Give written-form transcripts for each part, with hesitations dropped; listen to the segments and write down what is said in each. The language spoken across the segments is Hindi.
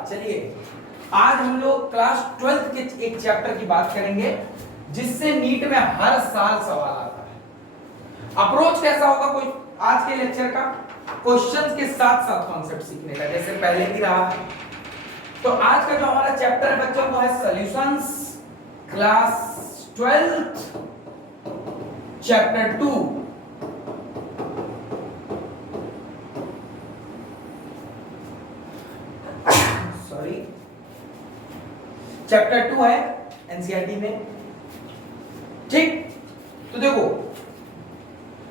नमस्कार। चलिए आज हम लोग क्लास 12th के एक चैप्टर की बात करेंगे जिससे नीट में हर साल सवाल आता है। अप्रोच कैसा होगा कोई आज के लेक्चर का, क्वेश्चंस के साथ साथ कॉन्सेप्ट सीखने का, जैसे पहले भी रहा है। तो आज का जो हमारा चैप्टर है बच्चों वो है solutions, class 12th chapter 2। Chapter 2 है एनसीईआरटी में। ठीक, तो देखो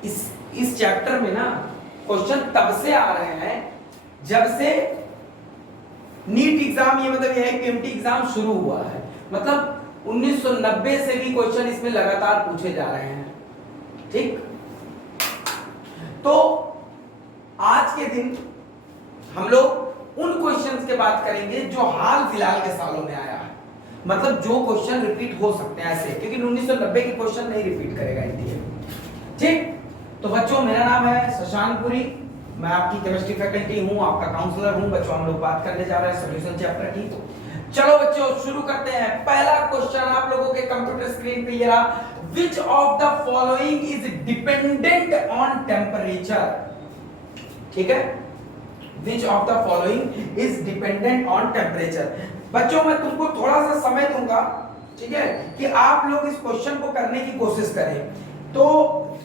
इस चैप्टर में ना क्वेश्चन तब से आ रहे हैं जब से नीट एग्जाम, ये मतलब ये है पीएमटी एग्जाम शुरू हुआ है। मतलब 1990 से भी क्वेश्चन इसमें लगातार पूछे जा रहे हैं। ठीक, तो आज के दिन हम लोग उन क्वेश्चंस के बात करेंगे जो हाल फिलहाल के सालों में आया है। मतलब जो क्वेश्चन रिपीट हो सकते हैं ऐसे, क्योंकि 1990 के क्वेश्चन नहीं रिपीट करेगा एनटीए। ठीक, तो बच्चों मेरा नाम है शशांक पुरी, मैं आपकी केमिस्ट्री फैकल्टी हूं, आपका काउंसलर हूं। बच्चों हम लोग बात करने जा रहे हैं सॉल्यूशन चैप्टर की। चलो बच्चों शुरू करते हैं। पहला क्वेश्चन आप लोगों के कंप्यूटर स्क्रीन पे ये रहा, which of the following is dependent on temperature. ठीक है, which of the following is dependent on temperature. बच्चों मैं तुमको थोड़ा सा समय दूंगा, ठीक है, कि आप लोग इस क्वेश्चन को करने की कोशिश करें। तो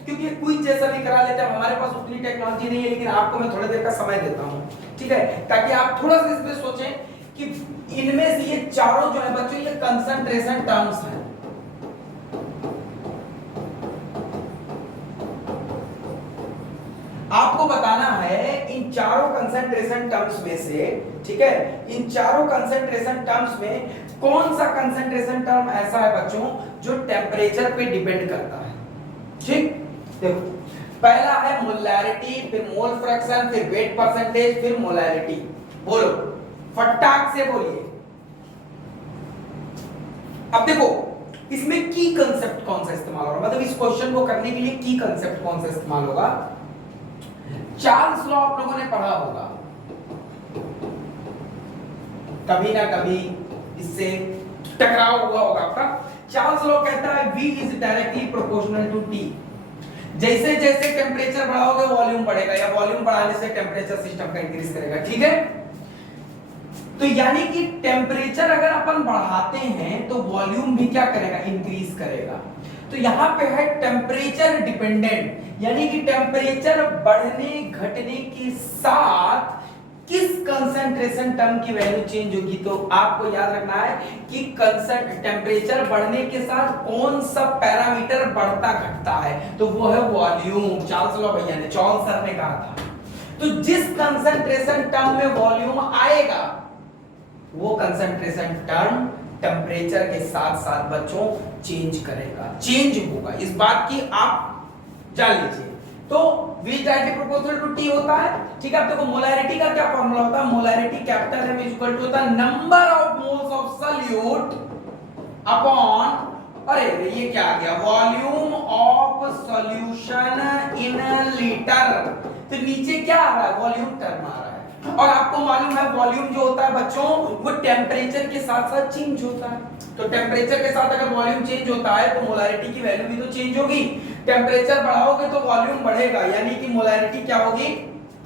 क्योंकि क्विज जैसा भी करा लेते हैं, हमारे पास उतनी टेक्नोलॉजी नहीं है, लेकिन आपको मैं थोड़ी देर का समय देता हूं, ठीक है, ताकि आप थोड़ा सा इसमें सोचें कि इनमें से ये चारों जो है बच्चों ये कंसंट्रेशन टर्म्स हैं। आपको बताना है इन चारों कंसंट्रेशन टर्म्स में से, ठीक है, इन चारों कंसंट्रेशन टर्म्स में कौन सा कंसंट्रेशन टर्म ऐसा है बच्चों जो टेम्परेचर पे डिपेंड करता है। ठीक, देखो पहला है मोलैरिटी, फिर मोल फ्रैक्शन, फिर वेट परसेंटेज, फिर मोलैरिटी। बोलो फटाक से बोलिए। अब देखो इसमें की कंसेप्ट कौन सा इस्तेमाल होगा, मतलब इस क्वेश्चन को करने के लिए की कंसेप्ट कौन सा इस्तेमाल होगा। चार्ल्स लॉ आप लोगों ने पढ़ा होगा कभी ना कभी, इससे टकराव हुआ होगा आपका। चार्ल्स लॉ कहता है V is directly proportional to T। जैसे जैसे टेम्परेचर बढ़ाओगे वॉल्यूम बढ़ेगा, या वॉल्यूम बढ़ाने से टेम्परेचर सिस्टम का इंक्रीज करेगा। ठीक है, तो यानी कि टेम्परेचर अगर अपन बढ़ाते हैं तो वॉल्यूम भी क्या करेगा, इंक्रीज करेगा। तो यहां पे है टेम्परेचर डिपेंडेंट, यानी कि टेम्परेचर बढ़ने घटने के साथ किस कंसंट्रेशन टर्म की वैल्यू चेंज होगी। तो आपको याद रखना है कि टेम्परेचर बढ़ने के साथ कौन सा पैरामीटर बढ़ता घटता है, तो वो है वॉल्यूम। चार्ल्स लॉ भैया ने, चार्ल्स सर ने कहा था। तो जिस कंसंट्रेशन टर्म में वॉल्यूम आएगा वो कंसंट्रेशन टर्म टेम्परेचर के साथ साथ बच्चों चेंज करेगा, चेंज होगा। इस बात की आप जान लीजिए। तो V directly proportional to T होता है। ठीक है, अब देखो मोलैरिटी का क्या फॉर्मूला होता है। Molarity capital M equal to होता है number of moles of solute upon, अरे ये क्या आ गया, volume of solution in litre. तो नीचे क्या आ रहा है, वॉल्यूम टर्म आ रहा है। और आपको मालूम है वॉल्यूम जो होता है बच्चों वो टेम्परेचर के साथ साथ चेंज होता है। तो टेम्परेचर के साथ अगर वॉल्यूम चेंज होता है तो मोलैरिटी की वैल्यू भी तो चेंज होगी। टेम्परेचर बढ़ाओगे तो वॉल्यूम बढ़ेगा, यानी कि मोलैरिटी क्या होगी,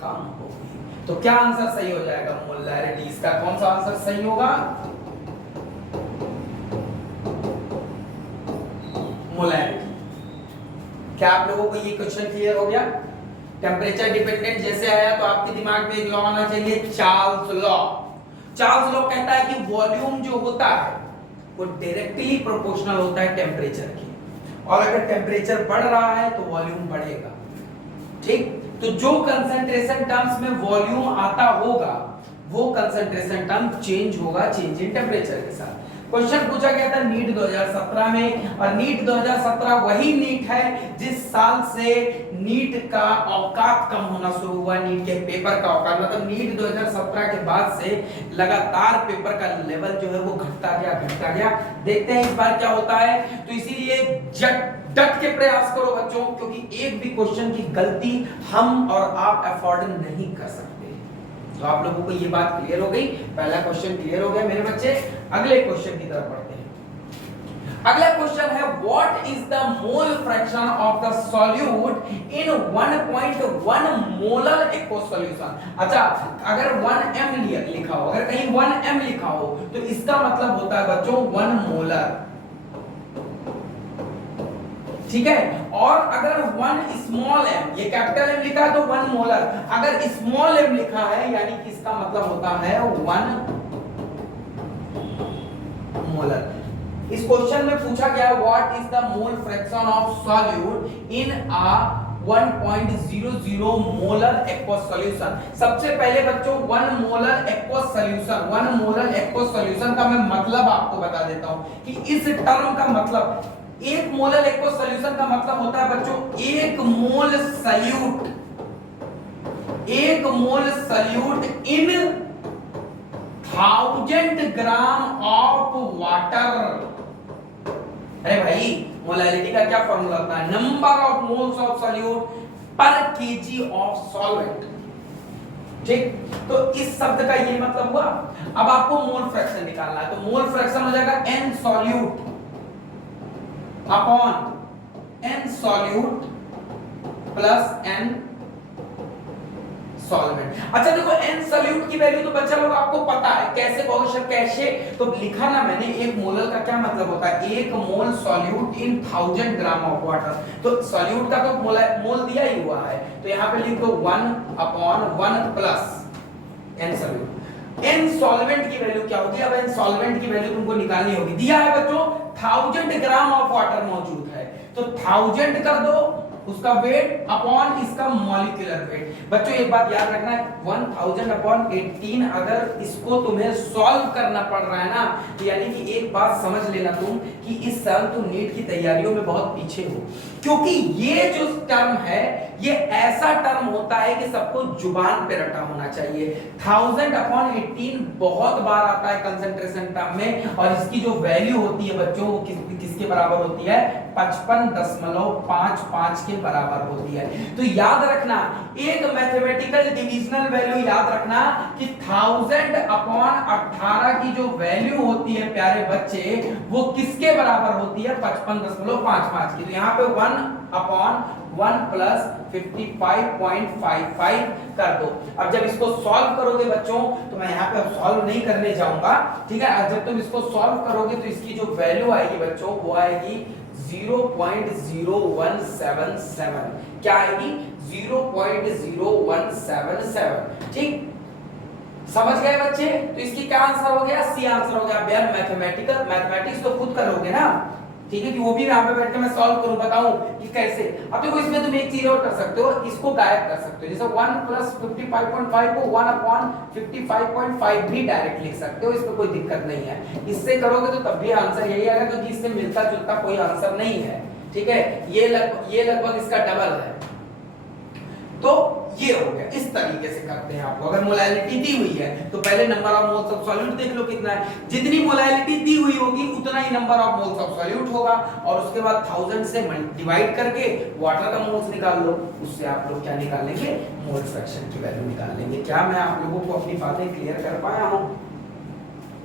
कम होगी। तो क्या आंसर सही हो जाएगा, मोलैरिटी। इसका कौन सा आंसर सही होगा, मोलैरिटी। क्या आप लोगों को ये क्वेश्चन क्लियर हो गया। टेम्परेचर डिपेंडेंट जैसे आया तो आपके दिमाग में एक लॉ आना चाहिए, चार्ल्स लॉ। चार्ल्स लॉ कहता है कि वॉल्यूम जो होता है वो डायरेक्टली प्रोपोर्शनल होता है टेम्परेचर की, और अगर टेम्परेचर बढ़ रहा है तो वॉल्यूम बढ़ेगा। ठीक, तो जो कंसंट्रेशन टर्म्स में वॉल्यूम आता होगा वो कंसंट्रेशन टर्म चेंज होगा, चेंज इन टेम्परेचर के साथ। क्वेश्चन पूछा गया था नीट 2017 में, और नीट 2017 वही नीट है जिस साल से नीट का औकात कम होना शुरू हुआ। नीट के पेपर का औकात, मतलब नीट 2017 के बाद से लगातार पेपर का लेवल जो है वो घटता गया। देखते हैं इस बार क्या होता है। तो इसीलिए डट के प्रयास करो बच्चों, क्योंकि एक भी क्वेश्चन की गलती हम और आप अफोर्ड नहीं कर सकते। तो आप लोगों को ये बात क्लियर हो गई, पहला क्वेश्चन क्लियर हो गया मेरे बच्चे। अगले क्वेश्चन की तरफ बढ़ते हैं। अगला क्वेश्चन है what is the mole fraction of the solute in 1.1 molar aqueous solution. अच्छा, अगर 1m लिखा हो, अगर कहीं 1m लिखा हो तो इसका मतलब होता है बच्चों 1 मोलर, ठीक है। और अगर 1 स्मॉल m, ये कैपिटल M लिखा है तो 1 मोलर, अगर स्मॉल m लिखा है यानी कि इसका मतलब होता है 1 मोलर। इस क्वेश्चन में पूछा गया what is the mole fraction of solute in a 1.00 molar aqueous solution. सबसे पहले बच्चों 1 molar aqueous solution, 1 molar aqueous solution का मैं मतलब आपको बता देता हूं कि इस टर्म का मतलब, एक मोलर एक्वस सॉल्यूशन का मतलब होता है बच्चों 1 मोल solute, 1 mole solute in 1000 gram of water. अरे भाई, मोलैलिटी का क्या फॉर्मूला होता है? Number of moles of solute पर केजी ऑफ सॉल्वेंट, ठीक। तो इस शब्द का ये मतलब हुआ। अब आपको मोल फ्रैक्शन निकालना है, तो मोल फ्रैक्शन हो जाएगा n solute upon n solute plus n solvent. अच्छा देखो, n सॉल्यूट की वैल्यू तो बच्चा लोग आपको पता है, कैसे कहोगे कैसे, तो लिखा ना मैंने, एक मोलर का क्या मतलब होता है? 1 मोल solute in 1000 gram of water. तो सॉल्यूट का तो मोल दिया ही हुआ है, तो यहां पे लिख दो 1 upon 1 plus n solute. n solvent की वैल्यू क्या होगी? अब n सॉल्वेंट की वैल्यू तुमको निकालनी होगी। दिया है बच्चों 1000 ग्राम ऑफ वाटर मौजूद है, तो 1000 कर दो उसका वेट अपॉन इसका मॉलिक्यूलर वेट। बच्चों एक बात याद रखना है, 1000 अपॉन 18 अगर इसको तुम्हें सॉल्व करना पड़ रहा है ना, तो यानी कि एक बात समझ लेना तुम कि इस साल तुम नीट की तैयारियों में बहुत पीछे हो, क्योंकि ये जो टर्म है ये ऐसा टर्म होता है कि सबको जुबान पे रटा होना चाहिए। 1000 अपॉन 18 बहुत बार आता है कंसंट्रेशन टर्म में, और इसकी जो वैल्यू होती है बच्चों वो किसके बराबर होती है? 55.55 के बराबर होती है। तो याद रखना, एक मैथमेटिकल डिविजनल वैल्यू याद रखना कि 1000 अपॉन 18 की जो वैल्यू होती है प्यारे बच्चे, वो किसके बराबर होती है? 55.55 की। तो यहाँ पे 1 अपॉन 1 प्लस 55.55 कर दो। अब जब इसको सॉल्व करोगे बच्चों, तो मैं यहाँ पे अब सॉल्व नहीं करने जाऊंगा, ठीक है। जब तुम इसको सॉल्व करोगे तो इसकी जो वैल्यू आएगी बच्चों वो आएगी 0.0177। क्या आएगी? 0.0177, ठीक। समझ गए बच्चे? तो इसकी क्या आंसर हो गया? सी आंसर हो गया। यार मैथमेटिक्स तो खुद करोगे ना, ठीक है, कि वो भी यहाँ पे बैठ के मैं सॉल्व करूं, बताऊं कि कैसे। अब देखो इसमें तुम एक चीज और कर सकते हो, इसको गायब कर सकते हो। जैसे 1 प्लस 55.5 को 1 अपॉन 55.5 भी डायरेक्ट लिख सकते हो, इसमें कोई दिक्कत नहीं है। इससे करोगे तो तब भी आंसर यही आएगा, क्योंकि इससे मिलता जुलता कोई आंसर नहीं है, ठीक है। ये लगभग इसका डबल है। तो ये हो गया, इस तरीके से करते हैं आपको। अगर मोलैलिटी दी हुई है तो पहले number of moles of solute देख लो कितना है, जितनी मोलैलिटी दी हुई होगी उतना ही number of moles of solute होगा, और उसके बाद 1000 से डिवाइड करके वाटर का मोल्स निकाल लो, उससे आप लोग क्या निकाल लेंगे? मोल फ्रैक्शन की वैल्यू निकाल लेंगे। क्या मैं आप लोगों को अपनी बातें क्लियर कर पाया हूं?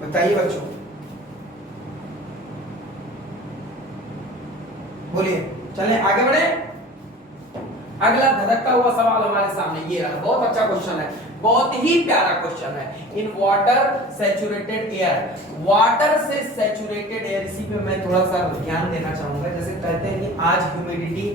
बताइए बच्चों, बोलिए, चलें आगे बढ़े। अगला धधकता हुआ सवाल हमारे सामने ये रहा, बहुत अच्छा क्वेश्चन है, बहुत ही प्यारा क्वेश्चन है। In water saturated air, water से सैचुरेटेड एयर, इसी पे मैं थोड़ा सा ध्यान देना चाहूंगा। जैसे कहते हैं कि आज ह्यूमिडिटी,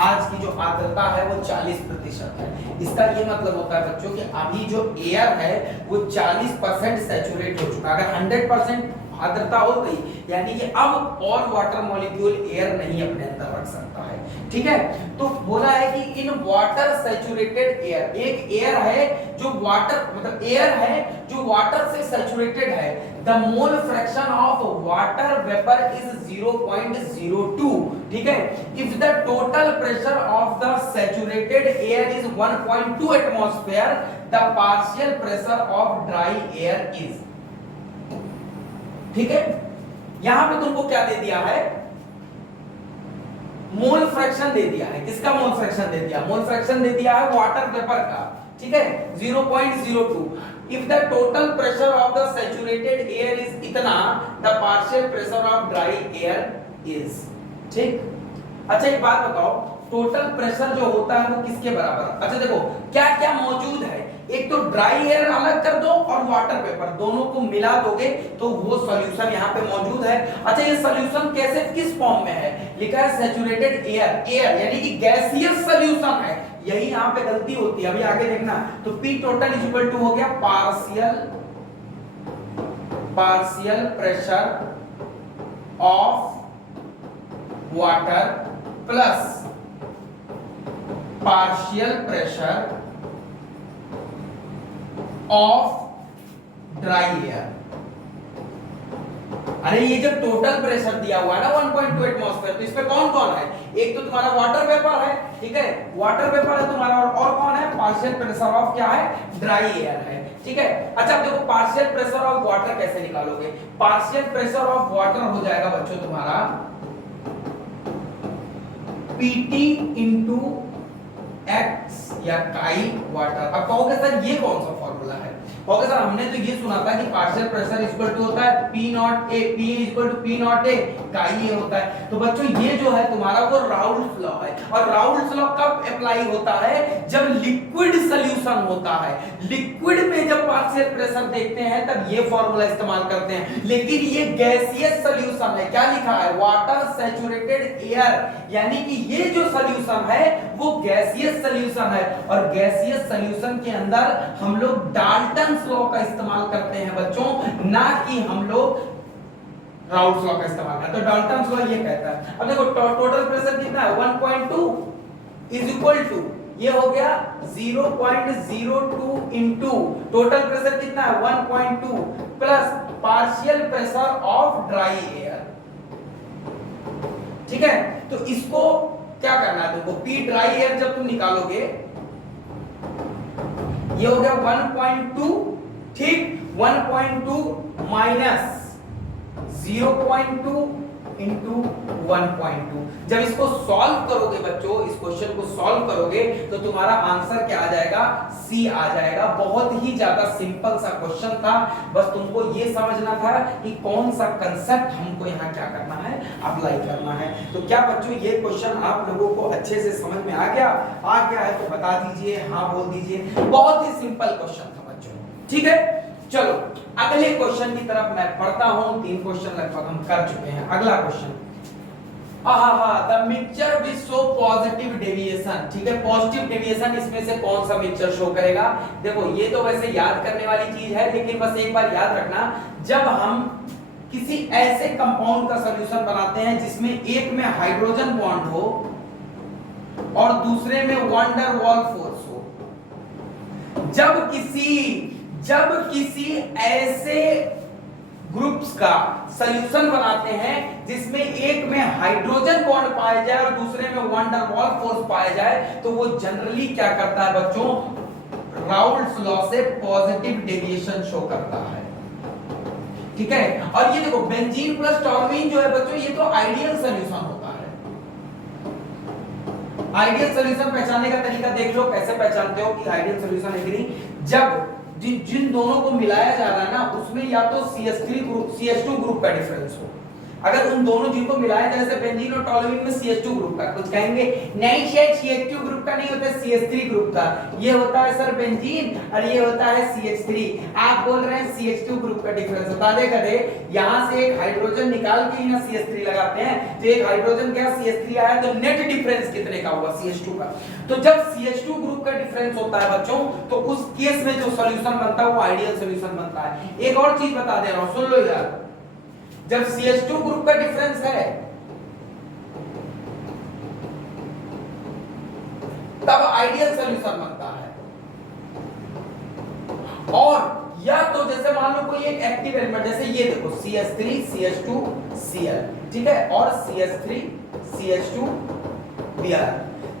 आज की जो आर्द्रता है वो 40% है। इसका ये मतलब होता है बच्चों कि अभी जो एयर है वो 40% सैचुरेट हो चुका है। अगर 100% आर्द्रता हो गई यानी कि अब और वाटर मॉलिक्यूल एयर नहीं अपने अंदर रख सकता है, ठीक है। तो बोला है कि इन वाटर सैचुरेटेड एयर, एक एयर है जो वाटर मतलब एयर है जो वाटर से सैचुरेटेड है, the mole fraction of water vapour is 0.02, ठीक है। If the total pressure of the saturated air is 1.2 atmosphere, the partial pressure of dry air is, ठीक है। यहां पे तुमको क्या दे दिया है? मोल फ्रैक्शन दे दिया है। किसका मोल फ्रैक्शन दे दिया? मोल फ्रैक्शन दे दिया है वाटर वेपर का। ठीक है 0.02। If the total pressure of the saturated air is इतना, the partial pressure of dry air is. ठीक, अच्छा एक बात बताओ, टोटल प्रेशर जो होता है वो किसके बराबर? अच्छा देखो क्या क्या मौजूद है, एक तो ड्राई एयर अलग कर दो और वाटर वेपर दोनों को मिला दोगे तो वो सॉल्यूशन यहाँ पे मौजूद है। अच्छा ये सॉल्यूशन कैसे, किस फॉर्म में है? लिखा है सैचुरेटेड एयर, एयर यानी कि गैसियस सॉल्यूशन है, यही यहाँ पे गलती होती है। अभी आगे देखना, तो P total is equal to हो गया partial pressure of water plus partial pressure of dry air. अरे ये जब टोटल प्रेशर दिया हुआ है ना 1.2 एटमॉस्फेयर, तो इसमें कौन कौन है? एक तो तुम्हारा वाटर वेपर है, ठीक है, वाटर वेपर है तुम्हारा, और कौन है? पार्शियल प्रेशर ऑफ क्या है? ड्राई एयर है, ठीक है। अच्छा अब देखो पार्शियल प्रेशर ऑफ वाटर कैसे निकालोगे? पार्शियल प्रेशर ऑफ वाटर हो जाएगा बच्चों तुम्हारा पीटी इंटू एक्स या काई वाटर। अब कहोगे सर ये कौन सा फॉर्मूला है? कहोगे सर हमने तो ये सुना था कि पार्शियल प्रेशर इक्वल टू होता है P not A, P equal to P not A, काई ये होता है। तो बच्चों ये जो है तुम्हारा वो राउल्स लॉ है, और राउल्स लॉ कब अप्लाई होता है? जब लिक्विड सॉल्यूशन होता है। लिक्विड में जब पार्शियल प्रेशर देखते हैं तब ये फॉर्मूला इस्तेमाल करते हैं, लेकिन ये गैसियस सॉल्यूशन है। क्या लिखा है? वाटर सैचुरेटेड एयर, यानी कि ये जो सॉल्यूशन है वो गैसियस सॉल्यूशन है, और गैसियस सॉल्यूशन के अंदर हम लोग डाल्टन लॉ का इस्तेमाल करते हैं बच्चों, ना कि हम लोग राउल्स लॉ का इस्तेमाल करते हैं। तो डाल्टन लॉ ये कहता है। अब देखो टोटल प्रेशर कितना है? 1.2 इज इक्वल टू, ये हो गया 0.02 इनटू टोटल प्रेशर कितना है 1.2 plus partial pressure of dry air, ठीक है। तो इसको क्या करना है तुमको? पी ड्राई एयर जब तुम निकालोगे ये हो गया 1.2, ठीक, 1.2 माइनस 0.2 इंटू 1.2। जब इसको सॉल्व करोगे बच्चों, इस क्वेश्चन को सॉल्व करोगे तो तुम्हारा आंसर क्या आ जाएगा? सी आ जाएगा। बहुत ही ज्यादा सिंपल सा क्वेश्चन था, बस तुमको ये समझना था कि कौन सा कंसेप्ट हमको यहाँ क्या करना है, अप्लाई करना है। तो क्या बच्चों ये क्वेश्चन आप लोगों को अच्छे से समझ में आ गया? आ गया है तो बता दीजिए, हाँ बोल दीजिए। बहुत ही सिंपल क्वेश्चन था बच्चों, ठीक है। चलो अगले क्वेश्चन की तरफ मैं पढ़ता हूं। 3 क्वेश्चन लगभग हम कर चुके हैं। अगला question, the mixture with show positive deviation, ठीक है, पॉजिटिव डेविएशन इसमें से कौन सा मिक्सचर शो करेगा? देखो ये तो वैसे याद करने वाली चीज है, लेकिन बस एक बार याद रखना, जब हम किसी ऐसे कंपाउंड का सॉल्यूशन बनाते हैं जिसमें एक में हाइड्रोजन बॉन्ड हो और दूसरे में वैन डर वाल्स फोर्स हो, जब किसी ऐसे ग्रुप्स का सॉल्यूशन बनाते हैं जिसमें एक में हाइड्रोजन बॉन्ड पाया जाए और दूसरे में वैन डर वाल्स फोर्स पाया जाए, तो वो जनरली क्या करता है बच्चों? राउल्स लॉ से पॉजिटिव डेविएशन शो करता है, ठीक है। और ये देखो बेंजीन प्लस टॉल्यूइन जो है बच्चों, ये तो आइडियल सॉल्यूशन होता है। आइडियल सॉल्यूशन पहचानने का तरीका देख लो, कैसे पहचानते हो कि आइडियल सॉल्यूशन है कि नहीं? जब जिन दोनों को मिलाया जा रहा है ना, उसमें या तो CH2 ग्रुप का डिफरेंस हो। अगर उन दोनों जिनको मिलाया जाए, जैसे बेंजीन और टॉल्यूइन में CH2 ग्रुप का, कुछ कहेंगे नहीं सर CH2 ग्रुप का नहीं होता, CH3 ग्रुप का, ये होता है सर बेंजीन और ये होता है CH3। आप बोल रहे हैं CH2 ग्रुप का डिफरेंस बता दे करे, यहां से एक हाइड्रोजन निकाल के ही ना CH3 लगाते हैं, तो एक हाइड्रोजन गया CH3 आया, तो नेट डिफरेंस कितने का हुआ? CH2 का। तो जब CH2 ग्रुप का डिफरेंस होता है बच्चों, तो उस केस में जो सॉल्यूशन बनता है वो आइडियल सॉल्यूशन बनता है। एक और चीज बता दे रहा हूं, सुन लो यार, जब CH2 ग्रुप का डिफरेंस है तब आइडियल सॉल्यूशन बनता है। और या तो जैसे मान लो कोई एक एक्टिव एलिमेंट, जैसे ये देखो CH3 CH2 Cl, ठीक है, और CH3 CH2 Br।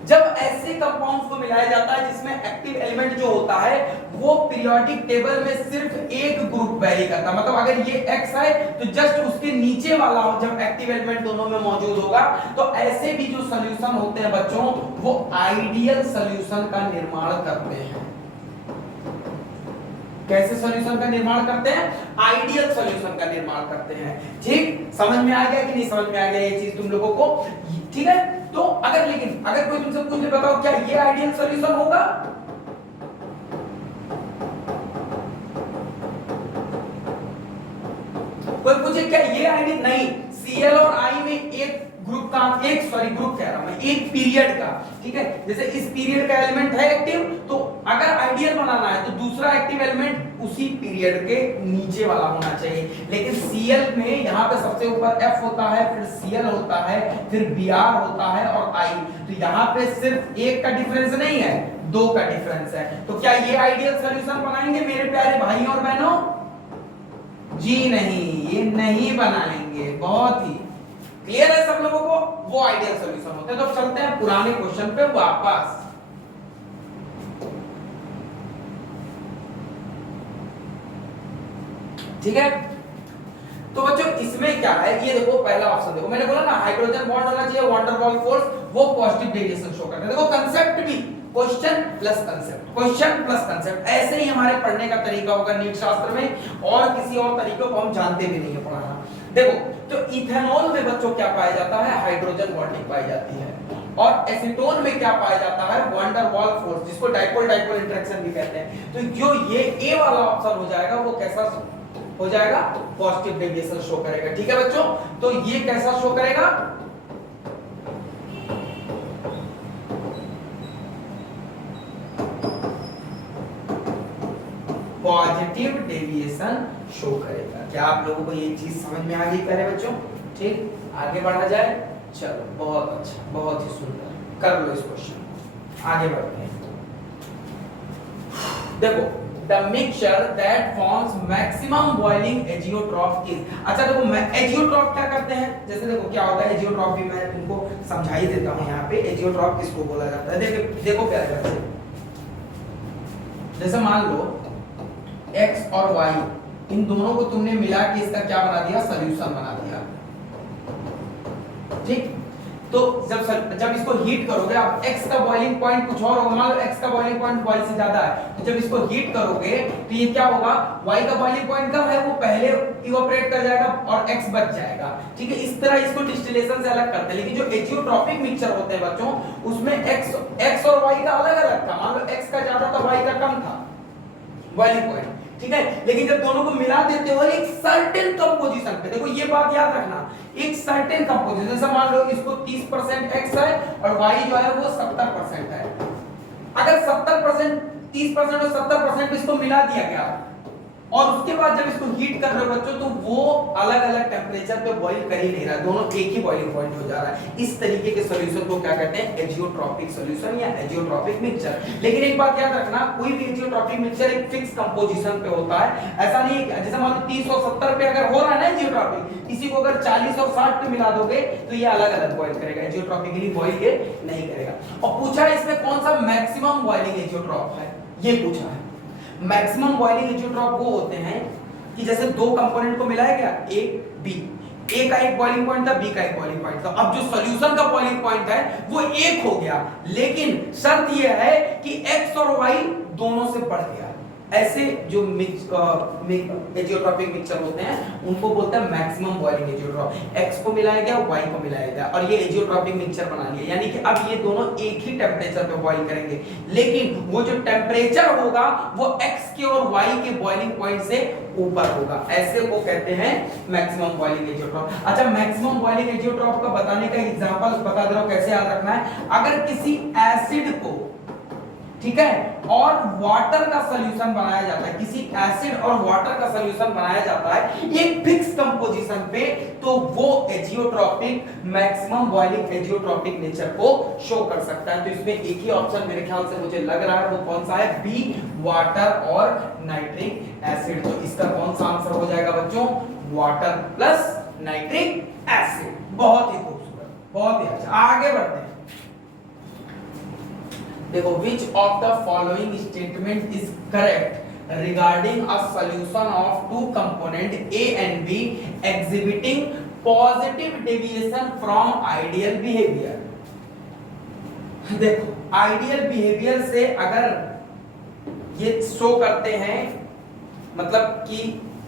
जब ऐसे कंपाउंड्स को मिलाया जाता है जिसमें एक्टिव एलिमेंट जो होता है वो पीरियोडिक टेबल में सिर्फ एक ग्रुप वैरी करता है, मतलब अगर ये X है तो जस्ट उसके नीचे वाला हो जब एक्टिव एलिमेंट दोनों में मौजूद होगा, तो ऐसे भी जो सॉल्यूशन होते हैं बच्चों वो आइडियल सॉल्यूशन का निर्माण करते हैं। कैसे सॉल्यूशन का निर्माण करते हैं? आइडियल सॉल्यूशन का निर्माण करते हैं। ठीक, समझ में आ गया कि नहीं समझ में आ गया ये चीज तुम लोगों को? ठीक है, तो अगर कोई तुमसे पूछे बताओ क्या ये आइडियल सॉल्यूशन होगा? कोई पूछे क्या ये आइडियल? नहीं, Cl और I में एक ग्रुप का ग्रुप कह रहा हूं मैं, एक पीरियड का, ठीक है, जैसे इस पीरियड का एलिमेंट है एक्टिव, तो अगर आइडियल बनाना है तो दूसरा एक्टिव एलिमेंट उसी पीरियड के नीचे वाला होना चाहिए। लेकिन Cl में यहाँ पे सबसे ऊपर F होता है, फिर Cl होता है, फिर Br होता है और I, तो यहाँ पे सिर्फ एक का डिफरेंस नहीं है, दो का डिफरेंस है। तो क्या ये आइडियल सॉल्यूशन बनाएंगे मेरे प्यारे भाई और बहनों? जी नहीं, ये नहीं बनाएंगे। बहुत ही क्लियर है सब लोगों को? वो आइडियल सॉल्यूशन होते हैं। तो चलते हैं पुराने क्वेश्चन पे वापस। ठीक है, तो बच्चों इसमें क्या है, ये देखो पहला ऑप्शन देखो, मैंने बोला ना हाइड्रोजन बॉन्ड होना चाहिए, वान डेर वाल्स फोर्स, वो पॉजिटिव डेविएशन शो करता है। देखो कंसेप्ट भी question plus concept, question plus concept, ऐसे ही हमारे पढ़ने का तरीका होगा नीट शास्त्र में, और किसी और तरीके को हम जानते भी नहीं है पढ़ाना। देखो, तो इथेनॉल में बच्चों क्या पाया जाता है? हाइड्रोजन बॉन्डिंग पाई जाती है। और एसीटोन में क्या पाया जाता है? वान डेर वाल्स फोर्स, जिसको डाइपोल डाइपोल इंटरेक्शन भी कहते हैं। तो जो ये ए वाला ऑप्शन हो जाएगा वो कैसा हो जाएगा? पॉजिटिव डेविएशन शो करेगा। ठीक है बच्चों, तो ये कैसा शो करेगा? पॉजिटिव डेविएशन शो करेगा। क्या आप लोगों को ये चीज समझ में आ गई पहले बच्चों? ठीक, आगे बढ़ा जाए। चलो, बहुत अच्छा, बहुत ही सुंदर, कर लो इस क्वेश्चन, आगे बढ़ते हैं। देखो, the mixture that forms maximum boiling azeotrope is, अच्छा देखो एजियोट्रॉप क्या करते हैं? जैसे देखो क्या होता है एजियोट्रॉप, भी मैं तुमको समझा ही देता हूं यहाँ पे एजियोट्रॉप किसको बोला जाता है। देखो क्या करते हैं, जैसे मान लो x और y, इन दोनों को तुमने मिला के इसका क्या बना दिया? सॉल्यूशन बना दिया। ठीक, तो जब इसको हीट करोगे, आप x का बॉइलिंग पॉइंट कुछ और होगा, मान लो x का बॉइलिंग पॉइंट y से ज्यादा है, तो जब इसको हीट करोगे तो ये क्या होगा? y का बॉइलिंग पॉइंट कम है, वो पहले इवोपरेट कर जाएगा और x बच जाएगा। ठीक है, इस तरह इसको डिस्टिलेशन से अलग करते हैं। लेकिन जो एजियोट्रॉपिक मिक्सचर होते हैं बच्चों, उसमें x और y का अलग-अलग था। मान लो x का ज्यादा था, y का कम था बॉइलिंग पॉइंट। ठीक है, लेकिन जब दोनों को मिला देते हो एक सर्टेन कंपोजिशन पे, देखो ये बात याद रखना, एक सर्टेन कंपोजिशन, जैसे मान लो इसको 30% x है और y जो है वो 70% है। अगर 70%, 30% और 70% इसको मिला दिया गया और उसके बाद जब इसको हीट कर रहे हो बच्चों, तो वो अलग-अलग टेंपरेचर पे बॉईल कर ही नहीं रहा, दोनों एक ही बॉइलिंग पॉइंट हो जा रहा है। इस तरीके के सॉल्यूशन को क्या कहते हैं? एजियोट्रॉपिक सॉल्यूशन या एजियोट्रॉपिक मिक्सचर। लेकिन एक बात याद रखना, कोई भी एजियोट्रॉपिक मिक्सचर एक फिक्स कंपोजिशन पे होता है। ऐसा नहीं है जैसे मान लो 30 और 70 पे अगर हो रहा है ना एजियोट्रॉपिक, इसी को अगर 40 और 60 पे मिला दोगे तो ये अलग-अलग बॉईल करेगा, एजियोट्रॉपिकली बॉईल ये नहीं करेगा। और पूछा है इसमें कौन सा मैक्सिमम बॉइलिंग एजियोट्रॉप है, ये पूछा है। मैक्सिमम बॉइलिंग एजियोट्रॉप वो होते हैं कि जैसे दो कंपोनेंट को मिलाया गया, ए बी, ए का एक बॉइलिंग पॉइंट था, बी का एक बॉइलिंग पॉइंट था। अब जो सॉल्यूशन का बॉइलिंग पॉइंट है वो एक हो गया, लेकिन शर्त ये है कि x और y दोनों से बढ़ गया। ऐसे जो एजियोट्रॉपिक मिक्सचर होते हैं उनको बोलते हैं मैक्सिमम बॉइलिंग एजियोट्रॉप। x को मिलाया गया, y को मिलाया गया और ये एजियोट्रॉपिक मिक्सचर बना लिया, यानी कि अब ये दोनों एक ही टेंपरेचर पे बॉईल करेंगे, लेकिन वो जो टेंपरेचर होगा वो x के और y के बॉइलिंग पॉइंट से ऊपर होगा। ऐसे को कहते हैं मैक्सिमम बॉइलिंग एजियोट्रॉप। अच्छा, मैक्सिमम बॉइलिंग एजियोट्रॉप का बताने का एग्जांपल बता दे रहा हूं कैसे याद रखना है। अगर किसी एसिड को, ठीक है, और वाटर का सॉल्यूशन बनाया जाता है, किसी एसिड और वाटर का सॉल्यूशन बनाया जाता है एक फिक्स कंपोजिशन पे, तो वो azeotropic maximum boiling azeotropic nature को शो कर सकता है। तो इसमें एक ही ऑप्शन मेरे ख्याल से मुझे लग रहा है, वो कौन सा है? बी, वाटर और नाइट्रिक एसिड। तो इसका कौन सा आंसर हो जाएगा बच्चों? Water plus nitric acid. बहुत ही खूबसूरत, बहुत ही अच्छा। आगे बढ़ते हैं। देखो, which of the following statement is correct regarding a solution of two component A and B exhibiting positive deviation from ideal behavior? देखो, आइडियल बिहेवियर से अगर ये शो करते हैं मतलब कि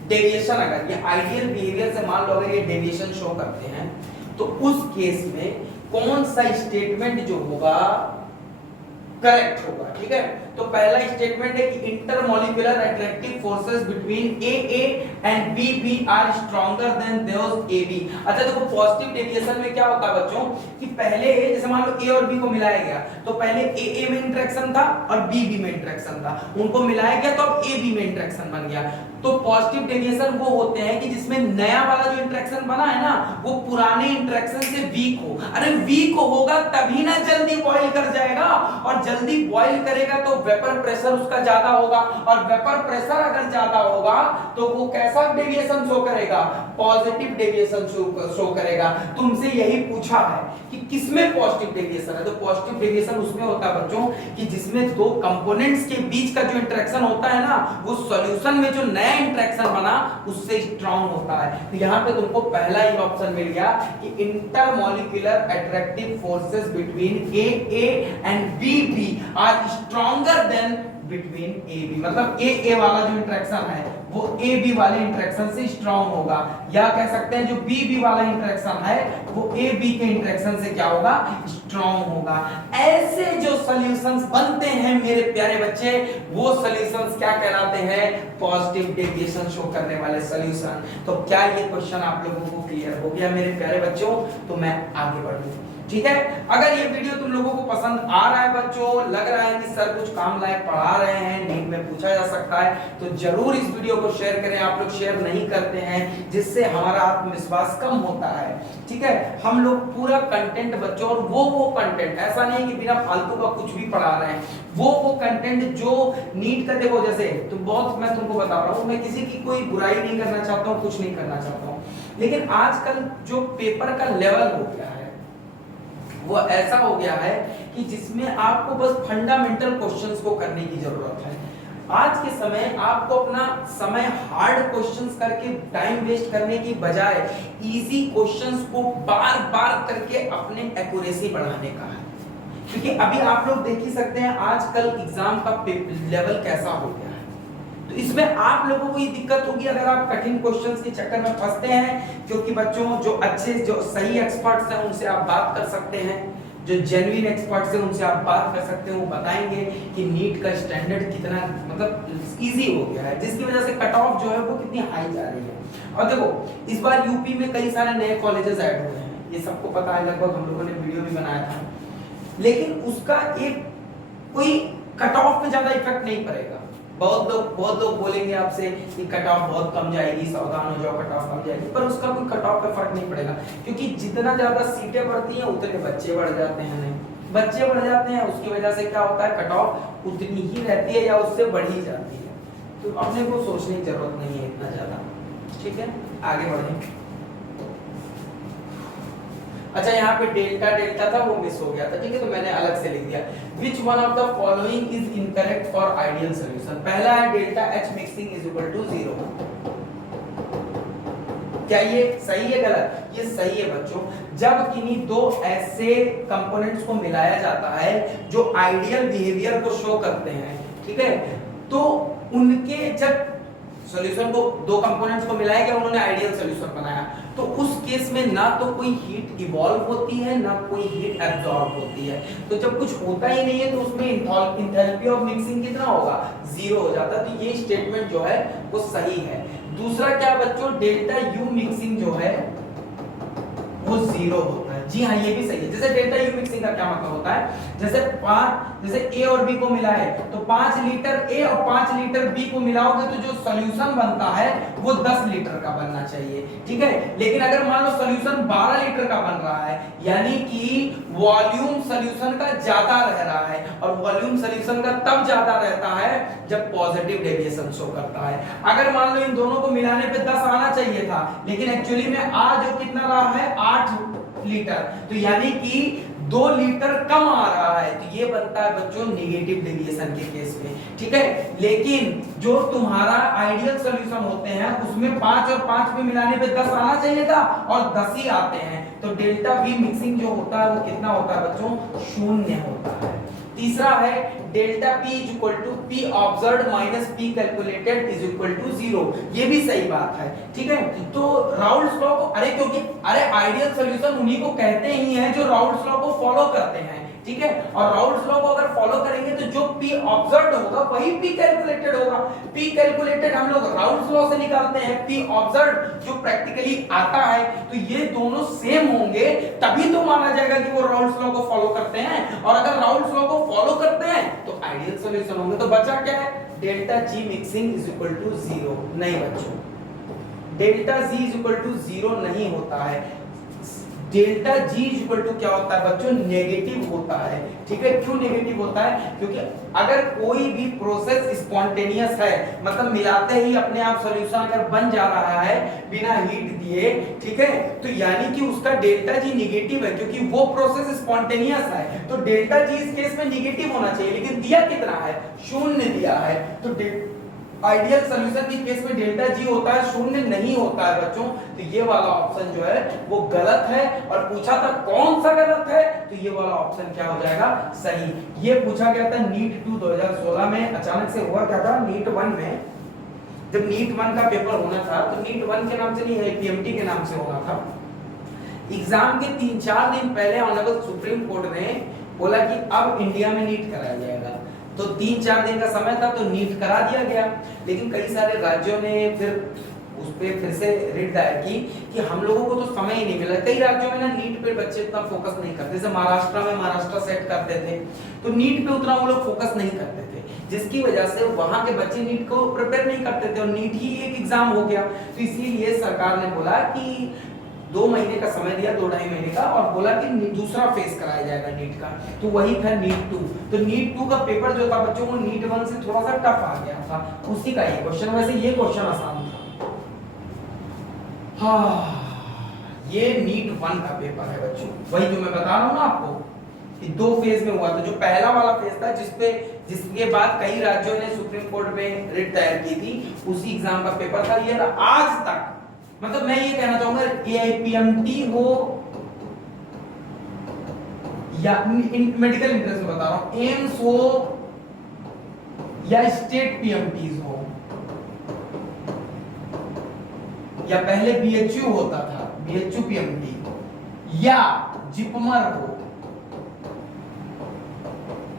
डेविएशन, अगर ये आइडियल बिहेवियर से मान लो अगर ये डेविएशन शो करते हैं तो उस केस में कौन सा स्टेटमेंट जो होगा करेक्ट होगा। ठीक है, तो पहला स्टेटमेंट है कि intermolecular attractive forces between A and B are stronger than those A B. अच्छा देखो पॉजिटिव डेविएशन में क्या होता है बच्चों कि पहले जैसे मान लो ए और बी को मिलाया गया तो पहले ए में इंटरेक्शन था और बी में इंटरेक्शन था, उनको मिलाया गया तो अब ए बी में इंटरेक्शन बन गया। तो पॉजिटिव डेविएशन वो होते हैं कि जिसमें नया वाला जो इंटरेक्शन बना है ना वो पुराने इंटरेक्शन से वीक हो। अरे वीक होगा तभी ना जल्दी बॉईल कर जाएगा, और जल्दी बॉईल करेगा तो वेपर प्रेशर उसका ज्यादा होगा, और वेपर प्रेशर अगर ज्यादा होगा तो वो कैसा डेविएशन शो करेगा, पॉजिटिव डेविएशन शो करेगा। तुमसे यही पूछा है कि किसमें पॉजिटिव डेविएशन है, तो पॉजिटिव डेविएशन उसमें होता है बच्चों कि जिसमें दो कंपोनेंट्स के बीच का जो इंटरेक्शन होता है ना वो सॉल्यूशन में जो नया इंटरेक्शन बना उससे स्ट्रांग होता है। तो यहाँ पे तुमको पहला ही ऑप्शन मिल गया कि intermolecular attractive forces between A and B are stronger than between A B, मतलब ए वाला जो इंटरेक्शन है वो ए बी वाले इंटरेक्शन से स्ट्रांग होगा, या कह सकते हैं जो बी वाला इंटरेक्शन है वो ए बी के इंटरेक्शन से क्या होगा, स्ट्रांग होगा। ऐसे जो सॉल्यूशंस बनते हैं मेरे प्यारे बच्चे वो सॉल्यूशंस क्या कहलाते हैं, पॉजिटिव डेविएशन शो करने वाले सॉल्यूशन। तो क्या ये क्वेश्चन आप लोगों को क्लियर हो गया मेरे प्यारे बच्चों? तो मैं आगे बढ़ूं, ठीक है। अगर ये वीडियो तुम लोगों को पसंद आ रहा है बच्चों, लग रहा है कि सर कुछ काम लायक पढ़ा रहे हैं, नीट में पूछा जा सकता है, तो जरूर इस वीडियो को शेयर करें। आप लोग शेयर नहीं करते हैं जिससे हमारा आत्मविश्वास कम होता है, ठीक है। हम लोग पूरा कंटेंट बच्चों, और वो कंटेंट ऐसा नहीं कि बिना फालतू का कुछ भी पढ़ा रहे हैं, वो कंटेंट जो नीट का, देखो जैसे तो बहुत मैं तुमको बता रहा हूँ, मैं किसी की कोई बुराई नहीं करना चाहता हूँ, कुछ नहीं करना चाहता हूँ, लेकिन आजकल जो पेपर का लेवल हो गया है वो ऐसा हो गया है कि जिसमें आपको बस फंडामेंटल क्वेश्चंस को करने की जरूरत है। आज के समय आपको अपना समय हार्ड क्वेश्चंस करके टाइम वेस्ट करने की बजाय इजी क्वेश्चंस को बार बार करके अपने एक्यूरेसी बढ़ाने का है, क्योंकि अभी आप लोग देख ही सकते हैं आजकल एग्जाम का लेवल कैसा हो गया है। तो इसमें आप लोगों को ये दिक्कत होगी अगर आप कठिन क्वेश्चंस के चक्कर में फंसते हैं, क्योंकि बच्चों जो अच्छे जो सही एक्सपर्ट्स हैं उनसे आप बात कर सकते हैं, जो जेन्युइन एक्सपर्ट्स हैं उनसे आप बात कर सकते हैं, वो बताएंगे कि नीट का स्टैंडर्ड कितना मतलब इजी हो गया है, जिसकी वजह से कट ऑफ जो है वो कितनी हाई जा रही है। और देखो इस बार यूपी में कई सारे नए कॉलेजेस ऐड हुए हैं, ये सबको पता है, लगभग हम लोगों ने वीडियो भी बनाया था, लेकिन उसका एक कोई कट ऑफ पे ज्यादा इफेक्ट नहीं पड़ेगा। बहुत लोग बोलेंगे आपसे कि कट ऑफ बहुत कम जाएगी, सावधान हो जाओ कट ऑफ कम जाएगी, पर उसका कोई कट ऑफ पे फर्क नहीं पड़ेगा, क्योंकि जितना ज्यादा सीटें बढ़ती हैं उतने बच्चे बढ़ जाते हैं। नहीं, बच्चे बढ़ जाते हैं उसकी वजह से क्या होता है, कट ऑफ उतनी ही रहती है या उससे बढ़ ही जाती है। तो अपने को सोचने की जरूरत नहीं है इतना ज्यादा, ठीक है। आगे बढ़ें। अच्छा यहाँ पे डेल्टा था वो मिस हो गया था, ठीक है, तो मैंने अलग से लिख दिया। Which one of the following is incorrect for ideal solution? पहला है delta H mixing is equal to 0। क्या ये सही है गलत? ये सही है बच्चों। जब किन्हीं दो ऐसे कंपोनेंट्स को मिलाया जाता है जो आइडियल बिहेवियर को शो करते हैं, ठीक है, तो उनके जब सॉल्यूशन को दो कंपोनेंट्स को मिलाया गया, उन्होंने आइडियल सॉल्यूशन बनाया, तो उस केस में ना तो कोई हीट इवॉल्व होती है ना कोई हीट एब्जॉर्ब होती है। तो जब कुछ होता ही नहीं है तो उसमें एंथैल्पी ऑफ मिक्सिंग कितना होगा, 0 हो जाता है। तो ये स्टेटमेंट जो है वो सही है। दूसरा क्या बच्चों, डेल्टा यू मिक्सिंग जो है वो 0 होता है। जी हाँ, ये भी सही है। जैसे डेल्टा यू मिक्सिंग का क्या मतलब होता है, जैसे ए और बी को मिला है तो 5 लीटर ए और 5 लीटर बी को मिलाओगे तो जो सॉल्यूशन बनता है वो 10 लीटर का बनना चाहिए, ठीक है। लेकिन अगर मान लो सॉल्यूशन 12 लीटर का बन रहा है, यानी कि वॉल्यूम सॉल्यूशन का ज्यादा रह रहा है, और वॉल्यूम सॉल्यूशन का तब ज्यादा रहता है जब पॉजिटिव डेविएशन शो करता है। अगर मान लो इन दोनों को मिलाने पे 10 आना चाहिए था, लेकिन एक्चुअली में आ जो कितना रहा है 8 लीटर, तो यानी कि 2 लीटर कम आ रहा है, तो ये बनता है बच्चों नेगेटिव डेविएशन के केस में, ठीक है। लेकिन जो तुम्हारा आइडियल सॉल्यूशन होते हैं उसमें 5 और 5 में मिलाने पे 10 आना चाहिए था और 10 ही आते हैं, तो डेल्टा वी मिक्सिंग जो होता है वो कितना होता है बच्चों, 0 होता है। तीसरा है delta P is equal to P observed minus P calculated is equal to 0। ये भी सही बात है, ठीक है। तो राउल्स लॉ को क्योंकि आइडियल सॉल्यूशन उन्हीं को कहते ही हैं जो राउल्स लॉ को फॉलो करते हैं, ठीक है। और राउल्स लॉ को अगर फॉलो करेंगे तो जो P ऑब्जर्व्ड होगा वही P कैलकुलेटेड होगा। P कैलकुलेटेड हम लोग राउल्स लॉ से निकालते हैं, P ऑब्जर्व्ड जो प्रैक्टिकली आता है, तो ये दोनों सेम होंगे तभी तो माना जाएगा कि वो राउल्स लॉ को फॉलो करते हैं। और अगर राउल्स लॉ को फॉलो करते हैं तो आइडियल सॉल्यूशन होंगे। तो बचा क्या है, delta G mixing is equal to 0। नहीं बच्चों, delta G is equal to 0 नहीं होता है। Delta G is equal to क्या होता है बच्चों, नेगेटिव होता है, ठीक है। क्यों नेगेटिव होता है, क्योंकि अगर कोई भी प्रोसेस स्पॉन्टेनियस है, मतलब मिलाते ही अपने आप सॉल्यूशन अगर बन जा रहा है बिना हीट दिए, ठीक है, तो यानी कि उसका डेल्टा G नेगेटिव है, क्योंकि वो प्रोसेस स्पॉन्टेनियस है। तो डेल्टा G इस केस में नेगेटिव होना चाहिए, लेकिन दिया कितना है, 0 दिया है। तो आइडियल सॉल्यूशन के केस में डेल्टा G होता है, 0 नहीं होता है बच्चों। तो ये वाला ऑप्शन जो है वो गलत है। और पूछा था कौन सा गलत है, तो ये वाला ऑप्शन क्या हो जाएगा, सही। ये पूछा गया था नीट 2 2016 में। अचानक से हुआ क्या था, नीट 1 में जब नीट 1 का पेपर होना था, तो नीट 1 के नाम से नहीं है, पीएमटी के नाम से होना था। एग्जाम के 3-4 दिन पहले ऑनरेबल सुप्रीम कोर्ट ने बोला कि अब इंडिया में नीट कराया जाएगा। तो 3-4 दिन का समय था, तो नीट करा दिया गया। लेकिन कई सारे राज्यों ने फिर उस पे फिर से रिट दायर की कि हम लोगों को तो समय ही नहीं मिला। कई राज्यों में ना नीट पे बच्चे इतना फोकस नहीं करते, जैसे महाराष्ट्र में महाराष्ट्र सेट करते थे, तो नीट पे उतना वो लोग फोकस नहीं करते थे, जिसकी वजह से वहां के बच्चे नीट को प्रिपेयर नहीं करते थे और नीट ही एक एग्जाम हो गया। तो इसीलिए सरकार ने बोला कि 2 महीने का समय दिया, 2-2.5 महीने का, और बोला कि दूसरा फेज कराया जाएगा नीट का। तो वही था नीट 2। तो नीट 2 का पेपर जो था बच्चों, वो नीट 1 से थोड़ा सा टफ आ गया था, उसी का ये क्वेश्चन। वैसे ये क्वेश्चन आसान था। हाँ, ये नीट 1 का पेपर है बच्चों, वही जो मैं बता रहा हूँ ना आपको कि 2 फेज में हुआ था। जो पहला वाला फेज था जिसके बाद कई राज्यों ने सुप्रीम कोर्ट में रिट दायर की थी, उसी एग्जाम का पेपर था। ये आज तक, मतलब मैं ये कहना चाहूंगा, एआईपीएमटी हो या मेडिकल इंट्रेंस में बता रहा हूं, एम्स हो या स्टेट पीएमटीज हो, या पहले बीएचयू होता था, बीएचयू पीएमटी, या जिपमर हो,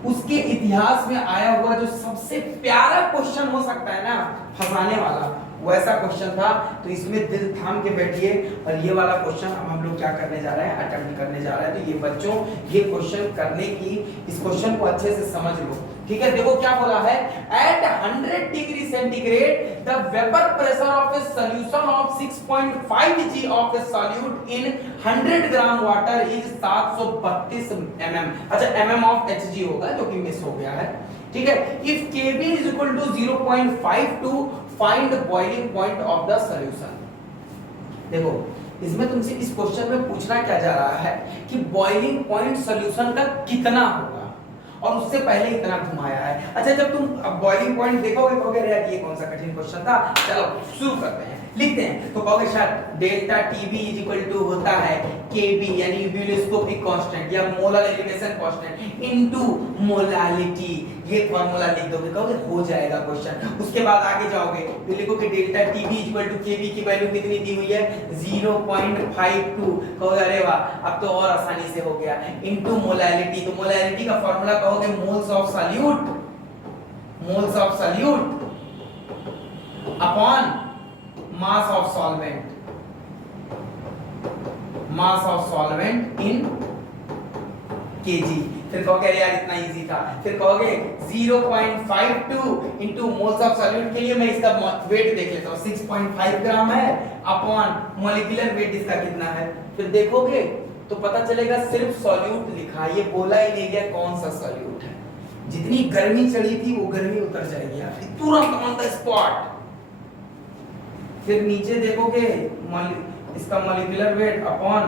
उसके इतिहास में आया हुआ जो सबसे प्यारा क्वेश्चन हो सकता है ना, फंसाने वाला, वैसा क्वेश्चन था। तो इसमें दिल थाम के बैठिए, और ये वाला क्वेश्चन हम लोग क्या करने जा रहे हैं, अटेम्प्ट करने जा रहे हैं। तो ये बच्चों, ये क्वेश्चन करने की, इस क्वेश्चन को अच्छे से समझ लो, ठीक है। देखो क्या बोला है, at 100 degree centigrade the vapour pressure of a solution of 6.5 g of a solute in 100 gram water is 732 mm। अच्छा, mm ऑफ Hg होगा, जो कि मिस हो गया है, ठीक है। If Kb is equal to 0.52, find boiling point of the solution. देखो, इसमें तुमसे इस क्वेश्चन में पूछना क्या जा रहा है कि बॉइलिंग पॉइंट सॉल्यूशन का कितना होगा, और उससे पहले इतना घुमाया है। अच्छा, जब तुम अब बॉइलिंग पॉइंट देखोगे कहोगे यार ये कौन सा कठिन क्वेश्चन था। चलो शुरू करते हैं, लिखते हैं। तो कहोगे शायद delta TB is equal to होता है केबी यानी यूबिलोस्कोपिक कांस्टेंट या molar elevation constant into molality. ये फार्मूला लिख दोगे, कहोगे हो जाएगा क्वेश्चन। उसके बाद आगे जाओगे तो लिखोगे delta TB is equal to KB की वैल्यू कितनी दी हुई है, 0.52। कहोगे अरे वाह, अब तो और आसानी से हो गया, इनटू मोलालिटी। तो मोलालिटी का फार्मूला कहोगे moles of solute, moles of solute upon mass of solvent, mass of solvent in KG. फिर कहोगे यार इतना इजी था। फिर कहोगे 0.52 इनटू मोल्स ऑफ सॉल्यूट के लिए मैं इसका वेट देख लेता हूं, 6.5 ग्राम है, अपॉन मॉलिक्यूलर वेट इसका कितना है। फिर देखोगे तो पता चलेगा सिर्फ सॉल्यूट लिखा है, ये बोला ही नहीं गया कौन सा सॉल्यूट है। जितनी गर्मी चढ़ी थी वो गर्मी उतर जाएगी आपकी तुरंत ऑन द स्पॉट। फिर नीचे देखोगे इसका molecular weight upon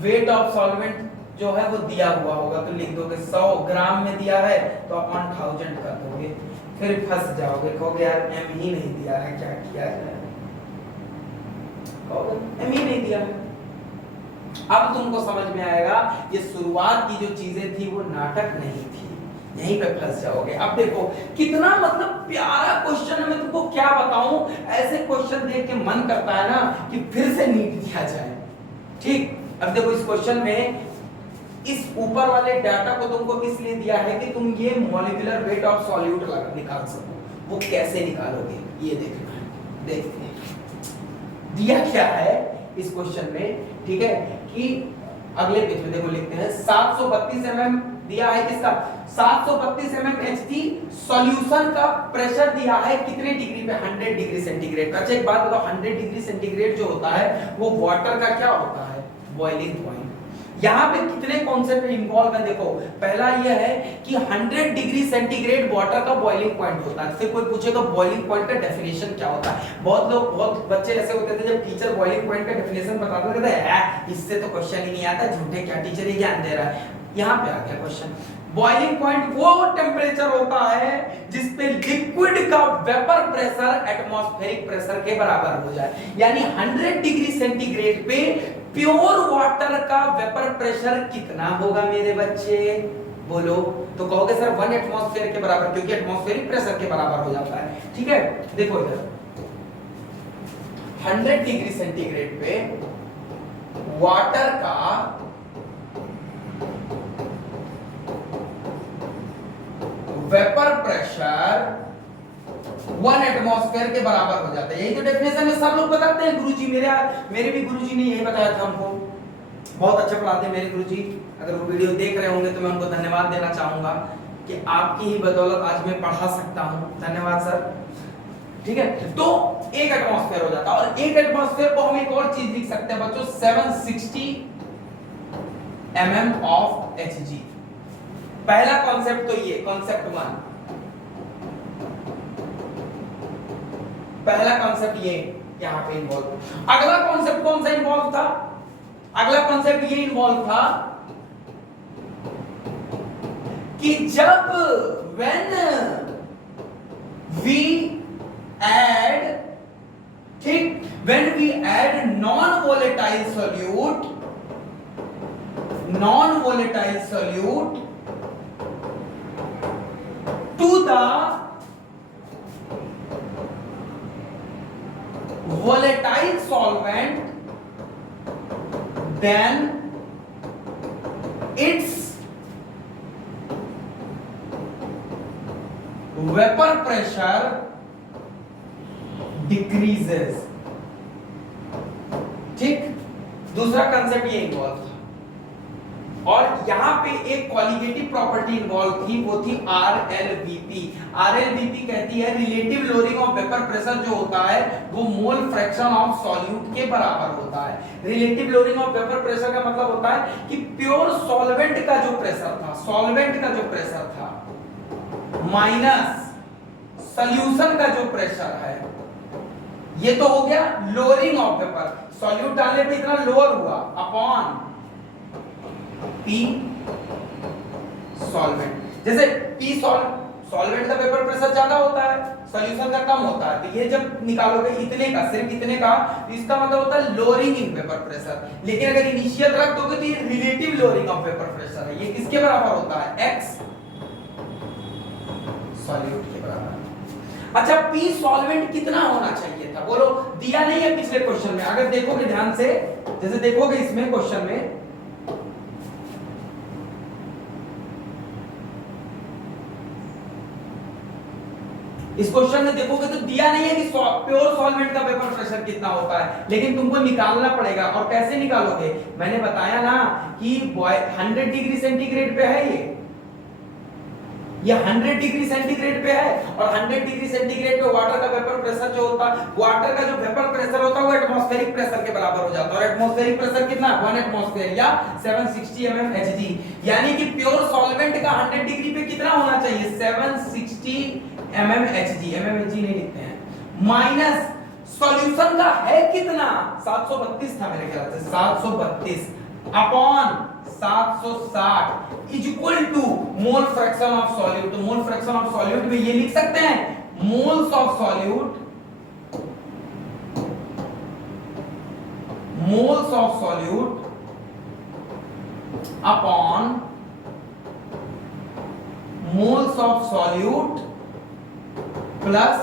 weight of solvent जो है वो दिया हुआ होगा, तो लिख दोगे 100 ग्राम में दिया है तो अपॉन 1000 कर दोगे। फिर फंस जाओगे, कहोगे यार एम ही नहीं दिया है, क्या किया जाए, कहोगे एम ही नहीं दिया है। अब तुमको समझ में आएगा ये शुरुआत की जो चीजें थी वो नाटक नहीं थी, यहीं पे फंस जाओगे। अब देखो कितना मतलब प्यारा क्वेश्चन है, मैं तुमको क्या बताऊं, ऐसे क्वेश्चन देख के मन करता है ना कि फिर से नीट दिया जाए। ठीक, अब देखो इस क्वेश्चन में इस ऊपर वाले डाटा को तुमको किस लिए दिया है कि तुम ये मॉलिक्यूलर वेट ऑफ सॉल्यूट निकाल सको। वो कैसे निकालोगे ये देखना है। देखते हैं दिया क्या है इस क्वेश्चन में, ठीक है, कि अगले पेज में देखो लिखते हैं 732 mm दिया है, किसका 732 mm Hg सॉल्यूशन का प्रेशर दिया है कितने डिग्री पे, 100 डिग्री सेंटीग्रेड। अच्छा एक बात बताओ, 100 डिग्री सेंटीग्रेड जो होता है वो वाटर का क्या होता है, बॉइलिंग पॉइंट। यहाँ पे कितने कॉन्सेप्ट इन्वॉल्व है देखो, पहला यह है कि 100 डिग्री सेंटीग्रेड वाटर का बॉइलिंग पॉइंट होता है। फिर कोई पूछेगा बॉइलिंग पॉइंट का डेफिनेशन क्या होता है, बहुत बच्चे ऐसे होते थे जब टीचर बॉइलिंग पॉइंट का डेफिनेशन बताता था कहते इससे तो क्वेश्चन ही नहीं आता, झूठे क्या टीचर ही ज्ञान दे रहा है। यहाँ पे आ गया क्वेश्चन, बॉइलिंग पॉइंट वो टेम्परेचर होता है जिस पे लिक्विड का वेपर प्रेशर एटमॉस्फेरिक प्रेशर के बराबर हो जाए। यानी 100 डिग्री सेंटीग्रेड पे प्योर वाटर का वेपर प्रेशर कितना होगा मेरे बच्चे, बोलो। तो कहोगे सर 1 एटमॉस्फेयर के बराबर, क्योंकि एटमॉस्फेरिक प्रेशर के बराबर हो जाता है। ठीक है, देखो इधर 100 डिग्री सेंटीग्रेड पे वाटर का वेपर प्रेशर 1 एटमॉस्फेयर के बराबर हो जाता है। यही तो डेफिनेशन में सब लोग बताते हैं गुरुजी, मेरे भी गुरुजी ने यही बताया था हमको, बहुत अच्छा पढ़ाते हैं मेरे गुरुजी। अगर वो वीडियो देख रहे होंगे तो मैं उनको धन्यवाद देना चाहूंगा कि आपकी ही बदौलत आज मैं पढ़ा सकता हूं, धन्यवाद सर। ठीक है, तो 1 एटमॉस्फेयर हो जाता है, और 1 एटमॉस्फेयर को हम एक और चीज लिख सकते हैं बच्चों, 760 mm ऑफ Hg। पहला कॉन्सेप्ट तो ये कॉन्सेप्ट 1, पहला कॉन्सेप्ट ये यहां पे इन्वॉल्व। अगला कॉन्सेप्ट कौन सा इन्वॉल्व था, अगला कॉन्सेप्ट ये इन्वॉल्व था कि जब व्हेन वी ऐड, ठीक, when we add non volatile solute to the volatile solvent, then its vapor pressure decreases। ठीक, दूसरा कंसेप्ट ये इन्वॉल्व था, और यहां पे एक क्वालिटेटिव प्रॉपर्टी इन्वॉल्व थी, वो थी RLVP। RLVP कहती है relative lowering of vapour pressure जो होता है वो मोल फ्रैक्शन ऑफ सॉल्यूट के बराबर होता है। Relative lowering of vapour pressure का मतलब होता है कि प्योर सॉल्वेंट का जो प्रेशर था माइनस सॉल्यूशन का जो प्रेशर है, ये तो हो गया लोअरिंग ऑफ वेपर। सॉल्यूट डालने पे इतना लोअर हुआ अपॉन P सॉल्वेंट। जैसे P सॉल्वेंट का वेपर प्रेशर ज्यादा होता है, सॉल्यूशन का कम होता है, तो ये जब निकालोगे इतने का, सिर्फ इतने का, इसका मतलब होता है लोअरिंग इन वेपर प्रेशर। लेकिन अगर इनिशियल रख दोगे तो ये relative lowering of vapour pressure है। ये किसके बराबर होता है, X सॉल्यूट के बराबर। अच्छा, P सॉल्वेंट कितना होना चाहिए था, बोलो। दिया नहीं है पिछले क्वेश्चन में, अगर देखोगे ध्यान से, जैसे देखोगे इसमें क्वेश्चन में, इस क्वेश्चन में देखोगे तो दिया नहीं है कि प्योर सॉल्वेंट का वेपर प्रेशर कितना होता है, लेकिन तुमको निकालना पड़ेगा। और कैसे निकालोगे, मैंने बताया ना कि 100 डिग्री सेंटीग्रेड पे है, ये 100 डिग्री सेंटीग्रेड पे है, और 100 डिग्री सेंटीग्रेड पे वाटर का वेपर प्रेशर जो होता है, वाटर का जो वेपर प्रेशर होता है वो एटमॉस्फेरिक प्रेशर के बराबर हो जाता है। और एटमॉस्फेरिक प्रेशर कितना, 1 एटमॉस्फेयर या 760 mm Hg। यानी कि प्योर सॉल्वेंट का 100 डिग्री पे कितना होना चाहिए, 760 mm Hg, नहीं लिखते हैं, माइनस सॉल्यूशन का है कितना, 732 था मेरे ख्याल से, 732 upon 760 is equal to mole fraction of solute. तो मोल फ्रैक्शन ऑफ सॉल्यूट में ये लिख सकते हैं, moles of solute upon moles of solute plus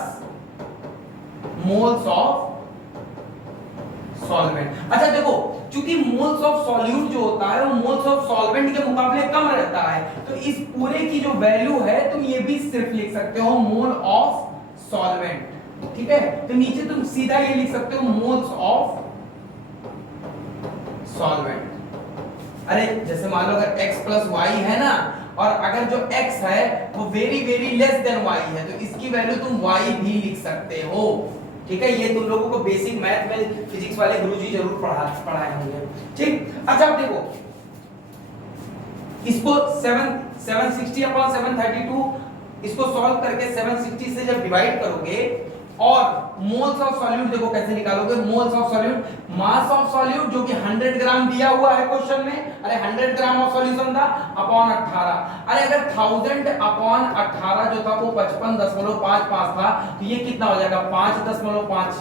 moles of solvent. अच्छा देखो, चूंकि मोल्स ऑफ सॉल्यूट जो होता है वो मोल्स ऑफ सॉल्वेंट के मुकाबले कम रहता है, तो इस पूरे की जो वैल्यू है तुम ये भी सिर्फ लिख सकते हो मोल ऑफ सॉल्वेंट। ठीक है, तो नीचे तुम सीधा ये लिख सकते हो मोल्स ऑफ सॉल्वेंट। अरे जैसे मान लो अगर x प्लस वाई है ना, और अगर जो x है वो very very less than y है, तो इसकी वैल्यू तुम y भी लिख सकते हो। ठीक है, ये तुम लोगों को बेसिक मैथ में फिजिक्स वाले गुरुजी जरूर पढ़ाए होंगे। ठीक, अच्छा अब देखो इसको 760 अपॉन 732 इसको सॉल्व करके 760 से जब डिवाइड करोगे, और मोल्स ऑफ सॉल्यूट देखो कैसे निकालोगे। Moles of solute, mass of solute जो कि 100 ग्राम दिया हुआ है क्वेश्चन में, अरे 100 ग्राम ऑफ सॉल्यूशन था, अपॉन 18। अरे अगर 1000 अपॉन 18 जो था वो 55.55 था, तो ये कितना हो जाएगा 5.5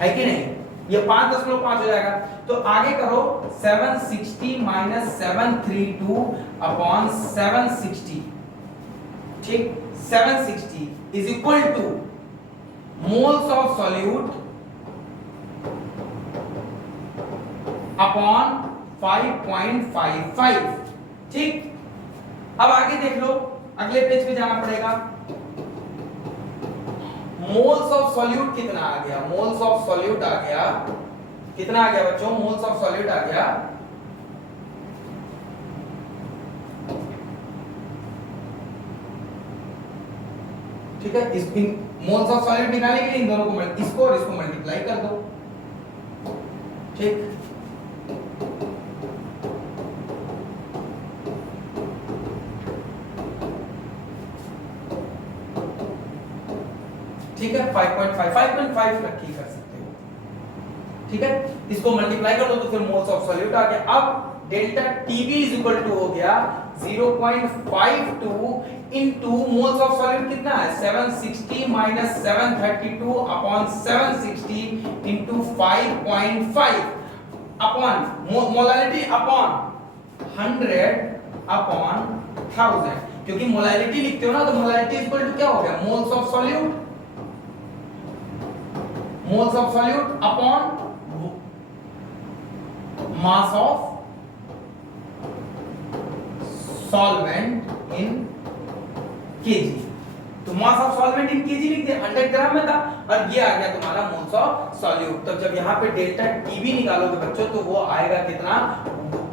है कि नहीं, ये 5.5 हो जाएगा। तो आगे करो 760 माइनस 732 अपॉन 760। ठीक, 760 is equal to moles of solute upon 5.55। ठीक, अब आगे देख लो, अगले पेज पे जाना पड़ेगा। मोल्स ऑफ सॉल्यूट कितना आ गया, मोल्स ऑफ सॉल्यूट आ गया, कितना आ गया बच्चों, मोल्स ऑफ सॉल्यूट आ गया ठीक है। इस मोल्स ऑफ सॉलिड निकालने के लिए इन दोनों को इसको और इसको मल्टीप्लाई कर दो। ठीक, ठीक है, 5.5 तक की कर सकते हो। ठीक है, इसको मल्टीप्लाई कर दो तो फिर मोल्स ऑफ सॉल्यूट आ गया। अब delta TB is equal to हो गया 0.52 इनटू मोल्स ऑफ सॉल्यूट कितना है 760 minus 732 upon 760 into 5.5 upon molality upon 100 upon 1000, क्योंकि मोलालिटी लिखते हो ना, तो मोलालिटी इज इक्वल टू क्या हो गया moles of solute, moles of solute upon mass of solvent in KG. तो mass of solvent in KG लिख दिया, 100 ग्राम में था, और ये आ गया तुम्हारा मोल्स ऑफ सॉल्यूट। तो जब यहाँ पे डेल्टा टीबी निकालोगे बच्चों, तो वो आएगा कितना,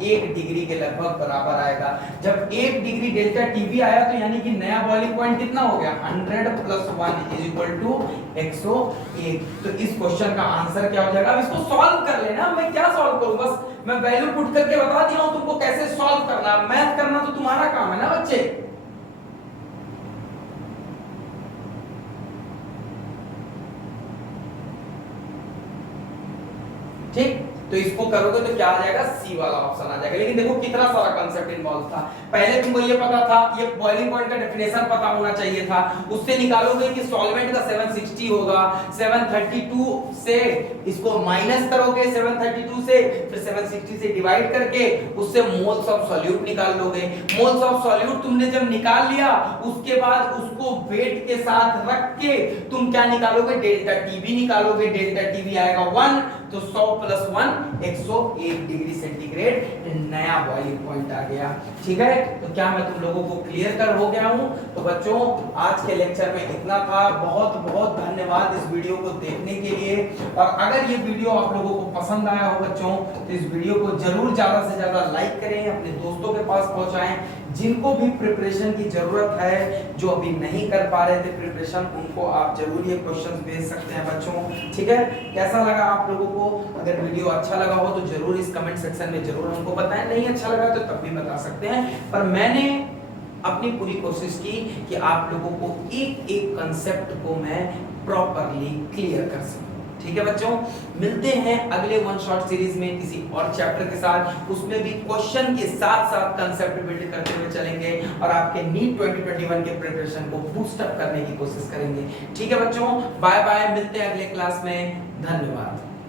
1 डिग्री के लगभग बराबर आएगा। जब 1 डिग्री डेल्टा टीबी आया, तो यानी कि नया बॉइलिंग पॉइंट कितना हो गया 100 प्लस 1 इज इक्वल टू 101। तो इस क्वेश्चन का आंसर क्या हो जाएगा, अब इसको सॉल्व कर लेना। मैं क्या सॉल्व करूं, बस मैं वैल्यू पुट करके बता दिया हूं तुमको कैसे सॉल्व करना। मैथ करना तो तुम्हारा काम है ना बच्चे। ठीक, तो इसको करोगे तो क्या आ जाएगा, सी वाला ऑप्शन आ जाएगा। लेकिन देखो कितना सारा कांसेप्ट इन्वॉल्व था। पहले तुमको ये पता था, ये बॉइलिंग पॉइंट का डेफिनेशन पता होना चाहिए था। उससे निकालोगे कि सॉल्वेंट का 760 होगा, 732 से इसको माइनस करोगे 732 से, फिर 760 से डिवाइड करके उससे मोल्स ऑफ सॉल्यूट निकाल लोगे। मोल्स ऑफ सॉल्यूट तुमने जब निकाल लिया, उसके बाद उसको वेट के साथ रख के तुम क्या निकालोगे, डेल्टा टीबी निकालोगे। डेल्टा टीबी आएगा 1, तो 100 प्लस 1 101 डिग्री सेंटीग्रेड नया बॉइलिंग पॉइंट आ गया। ठीक है, तो क्या मैं तुम लोगों को क्लियर कर हो गया हूं। तो बच्चों आज के लेक्चर में इतना था। बहुत बहुत धन्यवाद इस वीडियो को देखने के लिए। और अगर ये वीडियो आप लोगों को पसंद आया हो बच्चों, तो इस वीडियो को जरूर ज्यादा से ज्यादा लाइक करें, अपने दोस्तों के पास पहुंचाएं। जिनको भी प्रिपरेशन की जरूरत है, जो अभी नहीं कर पा रहे थे प्रिपरेशन, उनको आप जरूर ये क्वेश्चंस भेज सकते हैं बच्चों। ठीक है, कैसा लगा आप लोगों को? अगर वीडियो अच्छा लगा हो तो जरूर इस कमेंट सेक्शन में जरूर हमको बताएं। नहीं अच्छा लगा तो तब भी बता सकते हैं। पर मैंने अपनी पूरी कोशिश की कि आप लोगों को एक एक कंसेप्ट को मैं प्रॉपरली क्लियर कर सकूं। ठीक है बच्चों, मिलते हैं अगले वन शॉट सीरीज में किसी और चैप्टर के साथ। उसमें भी क्वेश्चन के साथ साथ कंसेप्ट बिल्ड करते हुए चलेंगे और आपके नीट 2021 के प्रिपरेशन को बूस्ट अप करने की कोशिश करेंगे। ठीक है बच्चों, बाय बाय, मिलते हैं अगले क्लास में। धन्यवाद।